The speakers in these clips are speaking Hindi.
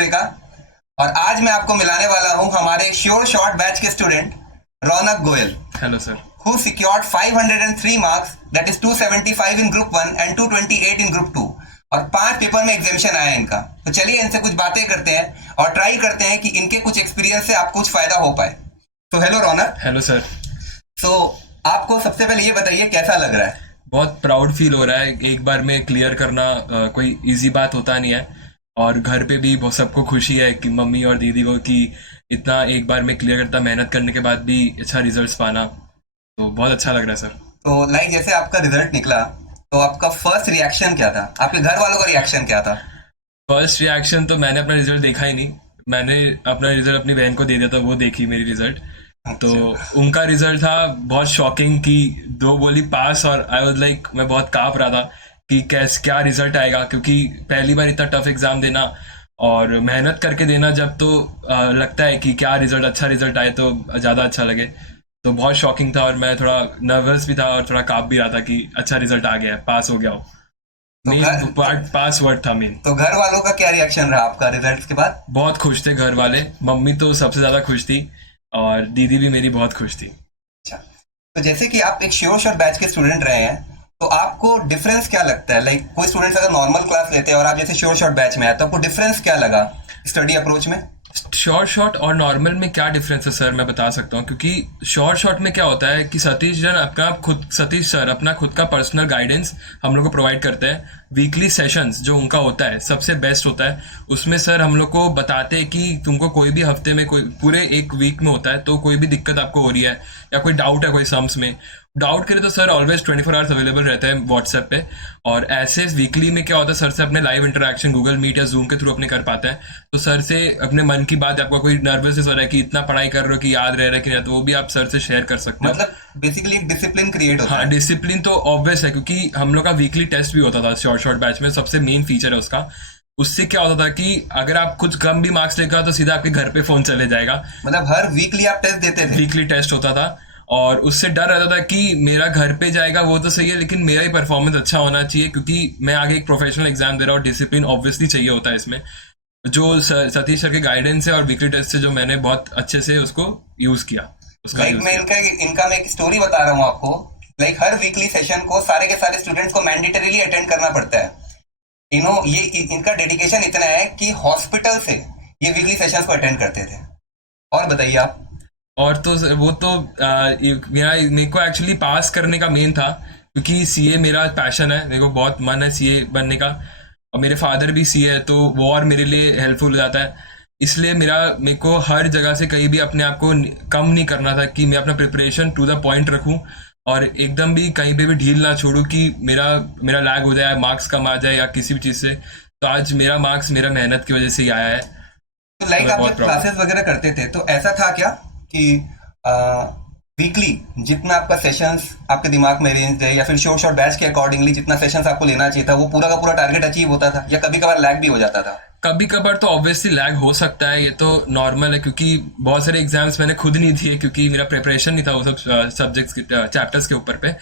दूसरे का। और आज मैं आपको मिलाने वाला हूं हमारे श्योर शॉर्ट बैच के student Raunak Goyal, hello sir. who secured 503 marks, that is 275 in group 1 and 228 in group 2। और 5 पेपर में एग्जामिशन आया इनका। तो चलिए इनसे कुछ बातें करते हैं और ट्राई करते हैं कि इनके कुछ एक्सपीरियंस से आपको कुछ फायदा हो पाए। तो हेलो रौनक। Hello sir. तो आपको सबसे पहले ये बताइए कैसा लग रहा है? बहुत प्राउड फील हो रहा है। एक बार में क्लियर करना कोई इजी बात होता नहीं है। और घर पे भी बहुत सबको खुशी है कि मम्मी और दीदी को कि इतना एक बार में क्लियर करता, मेहनत करने के बाद भी अच्छा रिजल्ट्स पाना, तो बहुत अच्छा लग रहा है सर। तो लाइक जैसे आपका रिजल्ट निकला तो आपका फर्स्ट रिएक्शन क्या था? आपके घर वालों का रिएक्शन क्या था? फर्स्ट रिएक्शन तो मैंने अपना रिजल्ट देखा ही नहीं। मैंने अपना रिजल्ट अपनी बहन को दे दिया था, वो देखी मेरी रिजल्ट। तो अच्छा। उनका रिजल्ट था बहुत शॉकिंग कि दो बोली पास, और आई वाज लाइक मैं बहुत कांप रहा था कि कैसे क्या रिजल्ट आएगा, क्योंकि पहली बार इतना टफ एग्जाम देना और मेहनत करके देना जब, तो लगता है कि क्या रिजल्ट, अच्छा रिजल्ट आए तो ज़्यादा अच्छा लगे। तो बहुत शॉकिंग था और मैं थोड़ा नर्वस भी था और थोड़ा कांप भी रहा था कि अच्छा रिजल्ट आ गया है, पास हो गया हो। तो मेन घर पार्ट पास वर्ड था मेन। तो घर वालों का क्या रिएक्शन रहा आपका रिजल्ट के बाद? बहुत खुश थे घर वाले। मम्मी तो सबसे ज़्यादा खुश थी और दीदी भी मेरी बहुत खुश थी। अच्छा। तो जैसे कि आप एक श्योर शॉट बैच के स्टूडेंट रहे हैं, तो आपको डिफरेंस क्या लगता है? लाइक कोई स्टूडेंट्स अगर नॉर्मल क्लास लेते हैं और आप जैसे श्योर शॉट बैच में आए तो आपको डिफरेंस क्या लगा स्टडी अप्रोच में? शॉर्ट शॉट और नॉर्मल में क्या डिफरेंस है सर, मैं बता सकता हूँ। क्योंकि शॉर्ट शॉट में क्या होता है कि सतीश सर अपना खुद का पर्सनल गाइडेंस हम लोग को प्रोवाइड करते हैं। वीकली सेशंस जो उनका होता है सबसे बेस्ट होता है। उसमें सर हम लोग को बताते हैं कि तुमको कोई भी हफ्ते में, कोई पूरे एक वीक में होता है, तो कोई भी दिक्कत आपको हो रही है या कोई डाउट है कोई सम्स में, डाउट करे तो सर ऑलवेज 24 आवर्स अवेलेबल रहते हैं व्हाट्सएप पे। और ऐसे वीकली में क्या होता है, सर से अपने लाइव इंटरेक्शन गूगल मीट या जूम के थ्रू अपने कर पाते हैं। तो सर से अपने मन की बात, आपका कोई नर्वसनेस हो रहा है कि इतना पढ़ाई कर रहे हो कि याद रह रहा है कि नहीं, तो वो भी आप सर से शेयर कर सकते हो। मतलब बेसिकली एक डिसिप्लिन क्रिएट होता हाँ, है। डिसिप्लिन तो ऑब्वियस है, क्योंकि हम लोग का वीकली टेस्ट भी होता था शॉर्ट शॉर्ट बैच में, सबसे मेन फीचर है उसका। उससे क्या होता था कि अगर आप कुछ कम भी मार्क्स लेकर आओ तो सीधा आपके घर पे फोन चले जाएगा। मतलब हर वीकली आप टेस्ट देते थे? वीकली टेस्ट होता था और उससे डर रहता था कि मेरा घर पे जाएगा वो तो सही है, लेकिन मेरा ही परफॉर्मेंस अच्छा होना चाहिए, क्योंकि मैं आगे एक प्रोफेशनल एग्जाम दे रहा हूँ। डिसिप्लिन ऑब्वियसली चाहिए होता है इसमें। जो सतीश सर के गाइडेंस है और वीकली टेस्ट से जो मैंने बहुत अच्छे से उसको यूज किया, उसका लाइक यूज मैं किया। इनका मैं एक स्टोरी बता रहा हूँ आपको। लाइक हर वीकली सेशन को सारे के सारे स्टूडेंट्स को मैंडेटरीली अटेंड करना पड़ता है। ये इनका डेडिकेशन इतना है कि हॉस्पिटल से ये वीकली सेशंस को अटेंड करते थे। और बताइए आप। और तो वो तो मेरे को एक्चुअली पास करने का मेन था, क्योंकि सीए मेरा पैशन है, मेरे को बहुत मन है सीए बनने का। और मेरे फादर भी सीए है, तो वो और मेरे लिए हेल्पफुल हो जाता है। इसलिए मेरे को हर जगह से कहीं भी अपने आप को कम नहीं करना था कि मैं अपना प्रिपरेशन टू द पॉइंट रखूं और एकदम भी कहीं पे भी ढील ना छोड़ूं कि मेरा मेरा लैग हो जाए, मार्क्स कम आ जाए या किसी भी चीज़ से। तो आज मेरा मार्क्स मेरा मेहनत की वजह से ही आया है। तो तो लाइक मैं आप बहुत जब प्राउड। क्लासेस वगैरह करते थे तो ऐसा था क्या कि वीकली जितना आपका सेशंस आपके दिमाग में रेंज है या फिर शॉर्ट शॉर्ट बैच के अकॉर्डिंगली जितना सेशंस आपको लेना चाहिए था वो पूरा का पूरा टारगेट अचीव होता था, या कभी कभार लैग भी हो जाता था? कभी कभार तो ऑब्वियसली लैग हो सकता है, ये तो नॉर्मल है, क्योंकि बहुत सारे एग्जाम्स मैंने खुद नहीं दिए क्योंकि मेरा प्रिपरेशन नहीं था वो सब सब्जेक्ट्स के चैप्टर्स के ऊपर पे।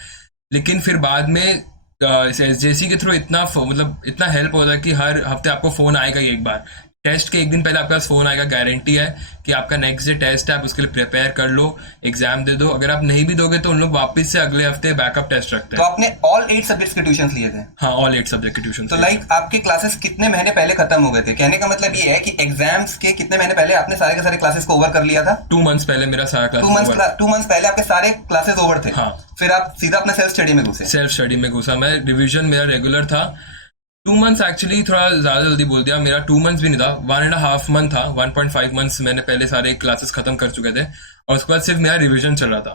लेकिन फिर बाद में एसजेसी के थ्रू मतलब इतना हेल्प होता है कि हर हफ्ते आपको फोन आएगा ही एक बार। टेस्ट के एक दिन पहले आपके पास फोन आएगा, गारंटी है कि आपका नेक्स्ट डे टेस्ट है, आप उसके लिए प्रिपेयर कर लो, एग्जाम दे दो। अगर आप नहीं भी दोगे तो उन लोग वापस से अगले हफ्ते बैकअप टेस्ट रखते तो हैं। आपने ऑल 8 सब्जेक्ट्स के ट्यूशन लिए थे? हाँ, ऑल 8 सब्जेक्ट के ट्यूशन। तो लाइक आपके क्लासेस कितने महीने पहले खत्म हो गए थे? कहने का मतलब ये है कि एग्जाम्स के कितने महीने पहले आपने सारे के सारे क्लासेस को ओवर कर लिया था? 2 मंथ्स पहले मेरा सारा क्लास ओवर। 2 मंथ्स पहले आपके सारे क्लासेस ओवर थे? हाँ। फिर आप सीधा अपना सेल्फ स्टडी में घुसे? सेल्फ स्टडी में घुसा मैं। रिवीजन मेरा रेगुलर था। 2 मंथ्स एक्चुअली थोड़ा ज्यादा जल्दी बोल दिया, मेरा 2 मंथ्स भी नहीं था, 1.5 मंथ था। 1.5 मंथ्स मैंने पहले सारे क्लासेस खत्म कर चुके थे और उसके बाद सिर्फ मेरा रिवीजन चल रहा था।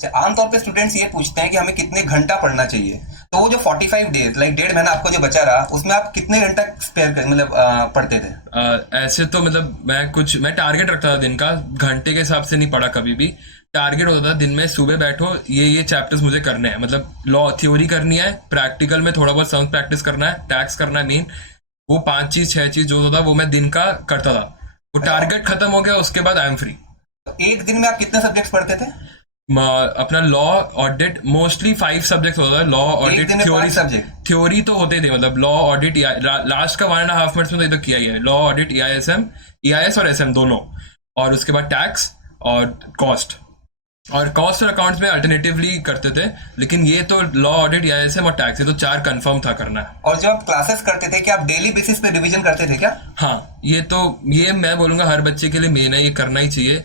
अच्छा, आमतौर पे स्टूडेंट्स ये पूछते हैं कि हमें कितने घंटा पढ़ना चाहिए। तो वो जो 45 डेज लाइक 1.5 महीना आपको जो बचा रहा उसमें आप कितने घंटा स्पेयर मतलब पढ़ते थे? ऐसे तो मतलब मैं टारगेट रखता था दिन का, घंटे के हिसाब से नहीं पढ़ा कभी भी। टारगेट होता था दिन में सुबह बैठो, ये चैप्टर्स मुझे करने हैं, मतलब लॉ थ्योरी करनी है, प्रैक्टिकल में थोड़ा बहुत समझ प्रैक्टिस करना है, टैक्स करना है मेन। वो 5 चीज 6 चीज जो होता था वो मैं दिन का करता था। वो टारगेट खत्म हो गया, उसके बाद आई एम फ्री। तो एक दिन में आप कितने सब्जेक्ट्स पढ़ते थे? अपना लॉ ऑडिट मोस्टली 5 सब्जेक्ट होता है। लॉ ऑडिट दिन में थ्योरी 5 subject? थ्योरी तो होते थे, मतलब लॉ ऑडिट लास्ट का 1.5 मिनट्स में तो ये तो किया ही है। लॉ ऑडिट EIS और SM दोनों, और उसके बाद टैक्स और कॉस्ट और अकाउंट्स में अल्टरनेटिवली करते थे, लेकिन ये तो लॉ ऑडिट EISM और टैक्स, ये तो 4 कंफर्म था करना है। और जब आप क्लासेस करते थे क्या आप डेली बेसिस पे रिवीजन करते थे क्या? हाँ, ये मैं बोलूंगा हर बच्चे के लिए मेन है, ये करना ही चाहिए।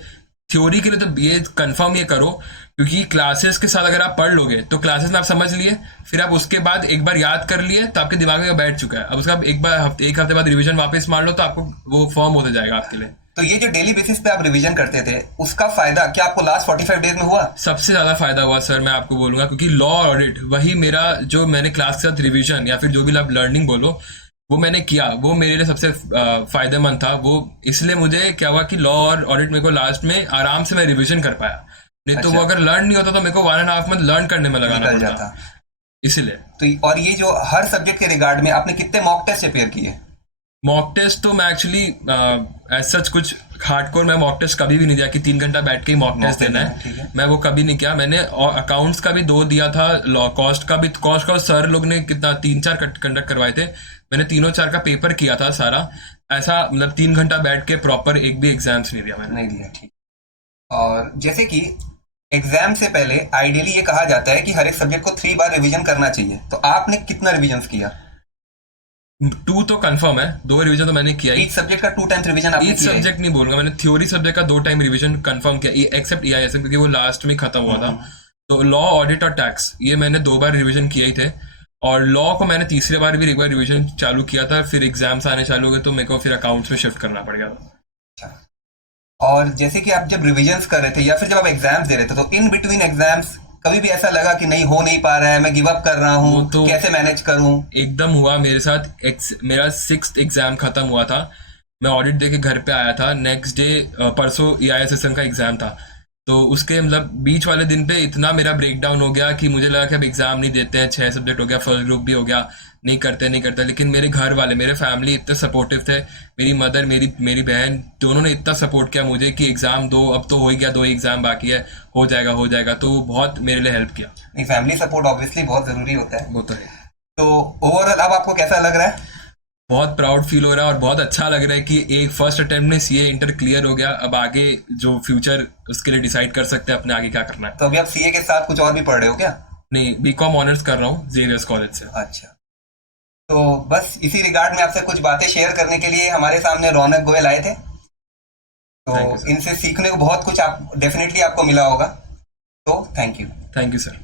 थ्योरी के लिए तो ये कंफर्म ये करो, क्योंकि क्लासेस के साथ अगर आप पढ़ लोगे तो क्लासेस में आप समझ लिए, फिर आप उसके बाद एक बार याद कर लिए तो आपके दिमाग में बैठ चुका है। अब उसका एक हफ्ते बाद रिवीजन वापस मार लो तो आपको वो फॉर्म होता जाएगा आपके लिए। तो ये जो डेली बेसिस पे आप रिवीजन करते थे उसका फायदा क्या आपको लास्ट 45 डेज में हुआ? सबसे ज्यादा फायदा हुआ सर, मैं आपको बोलूंगा, क्योंकि लॉ ऑडिट वही मेरा जो मैंने क्लास के साथ रिवीजन या फिर जो भी आप लर्निंग बोलो वो मैंने किया, वो मेरे लिए सबसे फायदेमंद था। वो इसलिए मुझे क्या हुआ कि लॉ और ऑडिट मेरे को लास्ट में आराम से मैं रिवीजन कर पाया, नहीं तो अच्छा। वो अगर लर्न नहीं होता तो मेरे को 1.5 मंथ लर्न करने में लगाना निकल पड़ता, जाता। इसलिए। तो और ये जो हर सब्जेक्ट के रिगार्ड में आपने कितने मॉक टेस्ट अपेयर किए? मॉक टेस्ट तो मैं एक्चुअली एज सच कुछ हार्डकोर मैं मॉक टेस्ट कभी भी नहीं दिया कि 3 घंटा बैठ के ही मॉक टेस्ट देना ठीक है, है। मैं वो कभी नहीं किया। मैंने अकाउंट्स का भी 2 दिया था, लॉ कॉस्ट का सर लोग ने कितना 3-4 कंडक्ट करवाए थे, मैंने 3-4 का पेपर किया था सारा। ऐसा मतलब 3 घंटा बैठ के प्रॉपर एक भी एग्जाम्स नहीं दिया मैंने। नहीं दिया, ठीक। और जैसे कि एग्जाम से पहले आइडियली ये कहा जाता है कि हर एक सब्जेक्ट को 3 बार रिवीजन करना चाहिए, तो आपने कितना रिवीजन किया? 2 तो कंफर्म है, 2 रिवीजन तो मैंने किया ही। ईच सब्जेक्ट का 2 टाइम्स रिवीजन आपने ईच किया है? सब्जेक्ट नहीं बोलूंगा, मैंने थ्योरी सब्जेक्ट का 2 टाइम रिवीजन कंफर्म किया, एक्सेप्ट EISM क्योंकि वो लास्ट में खत्म हुआ था। तो लॉ ऑडिट और टैक्स ये मैंने 2 बार रिवीजन किए ही थे, और लॉ को मैंने तीसरे बार भी एक बार रिवीजन चालू किया था। फिर एग्जाम्स आने चालू हो गए तो मेरे को फिर अकाउंट्स में शिफ्ट करना पड़ गया था। अच्छा। और जैसे कि आप जब रिवीजन्स कर रहे थे या फिर जब आप एग्जाम्स दे रहे थे, तो इन बिटवीन एग्जाम्स कभी भी ऐसा लगा कि नहीं हो नहीं पा रहा है, मैं गिव अप कर रहा हूँ, तो कैसे मैनेज करूँ? एकदम हुआ मेरे साथ। मेरा 6th एग्जाम खत्म हुआ था, मैं ऑडिट दे के घर पे आया था, नेक्स्ट डे परसों EISM का एग्जाम था। तो उसके मतलब बीच वाले दिन पे इतना मेरा ब्रेक डाउन हो गया कि मुझे लगा कि अब एग्जाम नहीं देते हैं, 6 सब्जेक्ट हो गया, फर्स्ट ग्रुप भी हो गया, नहीं करते। लेकिन मेरे घर वाले, मेरे फैमिली इतने सपोर्टिव थे, मेरी मदर, मेरी बहन, दोनों ने इतना सपोर्ट किया मुझे कि एग्जाम दो, अब तो हो ही गया, 2 एग्जाम बाकी है, हो जाएगा। तो बहुत मेरे लिए हेल्प किया। नहीं, फैमिली सपोर्ट ऑब्वियसली बहुत जरूरी होता है। वो तो है। तो ओवरऑल अब आपको कैसा लग रहा है? बहुत प्राउड फील हो रहा है और बहुत अच्छा लग रहा है कि एक फर्स्ट अटेम्प्ट में CA इंटर क्लियर हो गया। अब आगे जो फ्यूचर उसके लिए डिसाइड कर सकते हैं अपने आगे क्या करना है। तो अभी आप CA के साथ कुछ और भी पढ़ रहे हो क्या? नहीं, BCom ऑनर्स कर रहा हूँ जेवियर्स कॉलेज से। अच्छा। तो बस इसी रिगार्ड में आपसे कुछ बातें शेयर करने के लिए हमारे सामने रौनक गोयल आए थे। तो इनसे सीखने को बहुत कुछ आप डेफिनेटली आपको मिला होगा। तो थैंक यू सर।